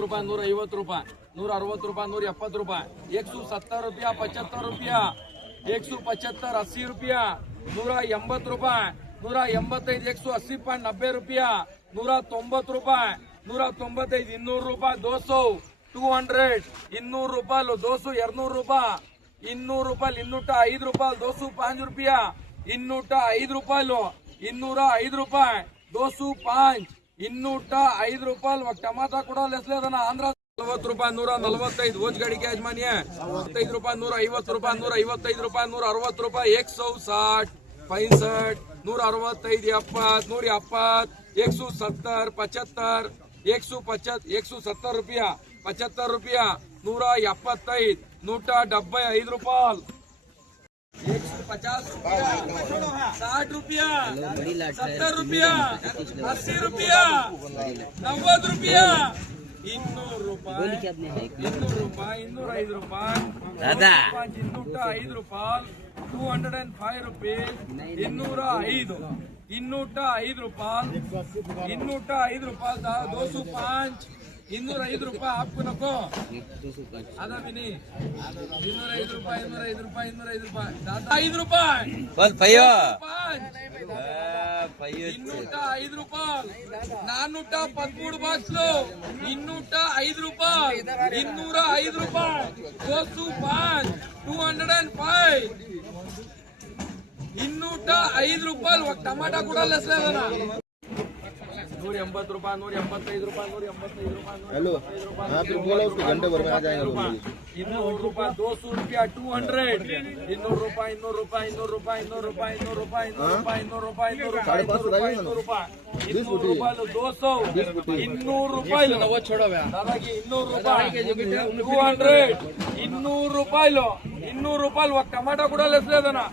ರೂಪಾಯಿ 150 ರೂಪಾಯಿ 160 ರೂಪಾಯಿ 170 ರೂಪಾಯಿ 170 ರೂಪಾಯಿ 75 ರೂಪಾಯಿ 175 80 ರೂಪಾಯಿ 180 ರೂಪಾಯಿ 185 180.90 ರೂಪಾಯಿ 190 ರೂಪಾಯಿ 195 200 ರೂಪಾಯಿ 200 200 200 ರೂಪಾಯಿ 200 200 ರೂಪಾಯಿ 200 ರೂಪಾಯಿ 205 ರೂಪಾಯಿ 205 ರೂಪಾಯಿ 205 ರೂಪಾಯಿ 205 ರೂಪಾಯಿ 205 205 ರೂಪಾಯಿ ಟಮಾಟಾ ಕೂಡ ಲೆಸ್ಲೇದನ ಆಂಧ್ರ 40 ರೂಪಾಯಿ 145 ಓಜ್ ಗಾಡಿಗೆ ಯಜಮಾನಿಯ 45 ರೂಪಾಯಿ 150 ರೂಪಾಯಿ 155 ರೂಪಾಯಿ 160 ರೂಪಾಯಿ 160 65 165 70 170 170 75 170 ರೂಪಾಯಿ 75 ರೂಪಾಯಿ 175 175 ರೂಪಾಯಿ 150 ರೂಪಾಯಿ 60 ರೂಪಾಯಿ 70 ರೂಪಾಯಿ 80 ರೂಪಾಯಿ 90 ರೂಪಾಯಿ 200 ರೂಪಾಯಿ 200 ರೂಪಾಯಿ 205 ರೂಪಾಯಿ 205 ರೂಪಾಯಿ 205 ರೂಪಾಯಿ 205 205 ರೂಪಾಯಿ 205 ರೂಪಾಯಿ 205 205 ರೂಪಾಯಿ आपको नको आधा भी नहीं 205 ರೂಪಾಯಿ 205 ರೂಪಾಯಿ 205 ರೂಪಾಯಿ दादा 5 ರೂಪಾಯಿ बस भैया 205 ರೂಪಾಯಿ 413 ಬಾಕ್ಸ್ಲು 205 ರೂಪಾಯಿ 205 ರೂಪಾಯಿ 205 205 205 ರೂಪಾಯಿ ఒక టమాటా కూడా లేసలేదనా 180 ರೂಪಾಯಿ 185 ರೂಪಾಯಿ 185 ರೂಪಾಯಿ हेलो हाँ फिर बोलो उसको घंटे भर में आ जाएंगे लोग 200 ರೂಪಾಯಿ 200 ರೂಪಾಯಿ 200 200 ರೂಪಾಯಿ 200 ರೂಪಾಯಿ 200 ರೂಪಾಯಿ 200 ರೂಪಾಯಿ 200 ರೂಪಾಯಿ 200 ರೂಪಾಯಿ 200 ರೂಪಾಯಿ 200 ರೂಪಾಯಿ 200 ರೂಪಾಯಿ 200 ರೂಪಾಯಿ 200 ರೂಪಾಯಿ ನಾವು छोड़ो दादाजी 200 ರೂಪಾಯಿ 200 200 ರೂಪಾಯಿ 200 ರೂಪಾಯಿ ఒక టమాటా కూడా లేసలేదనా